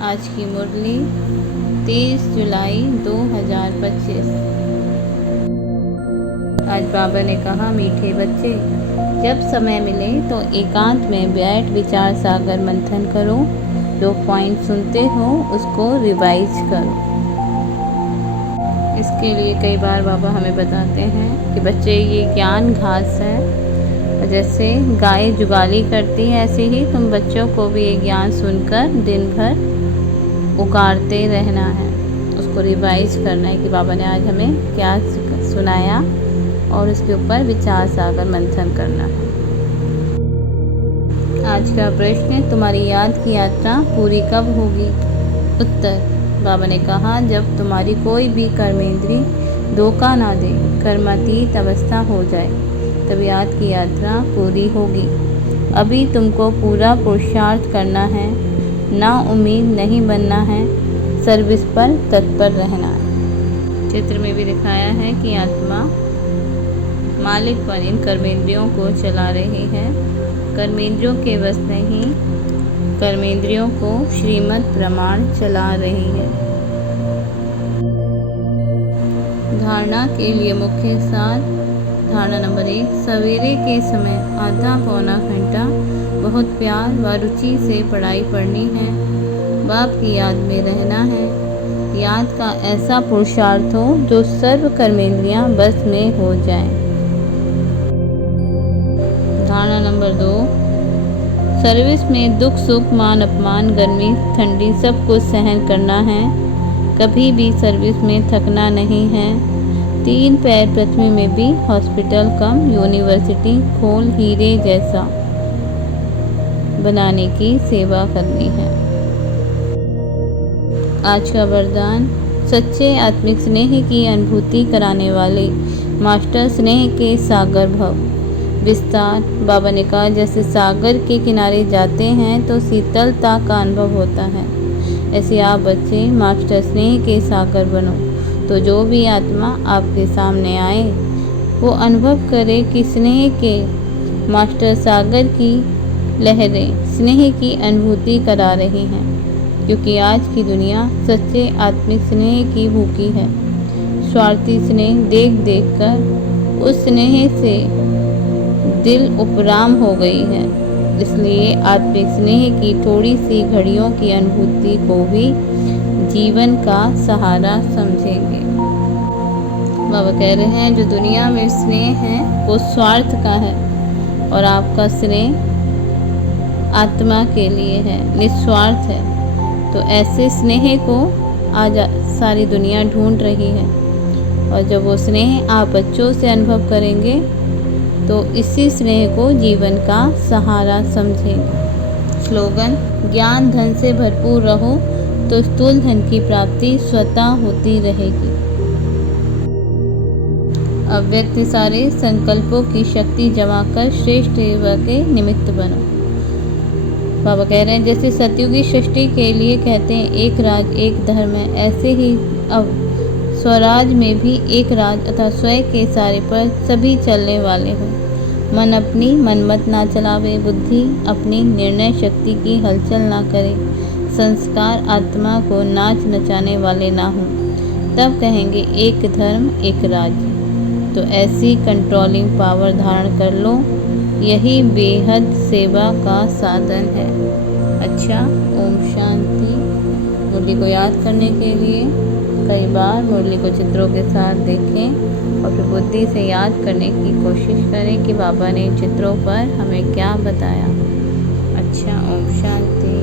आज की मुरली 30 जुलाई 2025। आज बाबा ने कहा, मीठे बच्चे, जब समय मिले तो एकांत में बैठ विचार सागर मंथन करो। जो पॉइंट सुनते हो उसको रिवाइज करो। इसके लिए कई बार बाबा हमें बताते हैं कि बच्चे, ये ज्ञान घास है, जैसे गाय जुगाली करती है ऐसे ही तुम बच्चों को भी ये ज्ञान सुनकर दिन भर उगाड़ते रहना है, उसको रिवाइज करना है कि बाबा ने आज हमें क्या सुनाया और उसके ऊपर विचार सागर मंथन करना है। आज का प्रश्न है, तुम्हारी याद की यात्रा पूरी कब होगी? उत्तर, बाबा ने कहा, जब तुम्हारी कोई भी कर्मेंद्री धोखा ना दे, कर्मातीत अवस्था हो जाए, तब याद की यात्रा पूरी होगी। अभी तुमको पूरा पुरुषार्थ करना है, ना उम्मीद नहीं बनना है, सर्विस पर तत्पर रहना है। चित्र में भी दिखाया है कि आत्मा मालिक पर इन कर्मेंद्रियों को चला रही है। कर्मेंद्रियों के बस नहीं, कर्मेंद्रियों को श्रीमद् प्रमाण चला रही है। धारणा के लिए मुख्य सार। धारणा नंबर 1, सवेरे के समय आधा पौना घंटा बहुत प्यार व रुचि से पढ़ाई पढ़नी है। बाप की याद में रहना है। याद का ऐसा पुरुषार्थ हो जो सर्व कर्मेंद्रियां बस में हो जाएं। धारणा नंबर 2, सर्विस में दुख सुख मान अपमान गर्मी ठंडी सब कुछ सहन करना है। कभी भी सर्विस में थकना नहीं है। 3 पैर पृथ्वी में भी हॉस्पिटल कम यूनिवर्सिटी खोल हीरे जैसा बनाने की सेवा करनी है। आज का वरदान, सच्चे आत्मिक स्नेह की अनुभूति कराने वाले मास्टर स्नेह के सागर भव। विस्तार, बाबा ने कहा, जैसे सागर के किनारे जाते हैं तो शीतलता का अनुभव होता है, ऐसे आप बच्चे मास्टर स्नेह के सागर बनो। तो जो भी आत्मा आपके सामने आए वो अनुभव करे कि स्नेह के मास्टर सागर की लहरें स्नेह की अनुभूति करा रही हैं, क्योंकि आज की दुनिया सच्चे आत्मिक स्नेह की भूखी है। स्वार्थी स्नेह देख देख कर उस स्नेह से दिल उपराम हो गई है। इसलिए आत्मिक स्नेह की थोड़ी सी घड़ियों की अनुभूति को भी जीवन का सहारा समझेंगे। बाबा कह रहे हैं, जो दुनिया में स्नेह है वो स्वार्थ का है और आपका स्नेह आत्मा के लिए है, निस्वार्थ है। तो ऐसे स्नेह को आज सारी दुनिया ढूंढ रही है, और जब वो स्नेह आप बच्चों से अनुभव करेंगे तो इसी स्नेह को जीवन का सहारा समझेंगे। स्लोगन, ज्ञान धन से भरपूर रहो तो स्थूल धन की प्राप्ति स्वतः होती रहेगी। अव्यक्त सारे संकल्पों की शक्ति जमा कर श्रेष्ठ सेवा के निमित्त बनो। बाबा कह रहे हैं, जैसे सतयुगी सृष्टि के लिए कहते हैं एक राज एक धर्म है, ऐसे ही अब स्वराज में भी एक राज अथवा स्वयं के सारे पर सभी चलने वाले हों। मन अपनी मनमत ना चलावे, बुद्धि अपनी निर्णय शक्ति की हलचल ना करे, संस्कार आत्मा को नाच नचाने वाले ना हों, तब कहेंगे एक धर्म एक राज्य। तो ऐसी कंट्रोलिंग पावर धारण कर लो, यही बेहद सेवा का साधन है। अच्छा, ओम शांति। मुरली को याद करने के लिए कई बार मुरली को चित्रों के साथ देखें और फिर बुद्धि से याद करने की कोशिश करें कि बाबा ने इन चित्रों पर हमें क्या बताया। अच्छा, ओम शांति।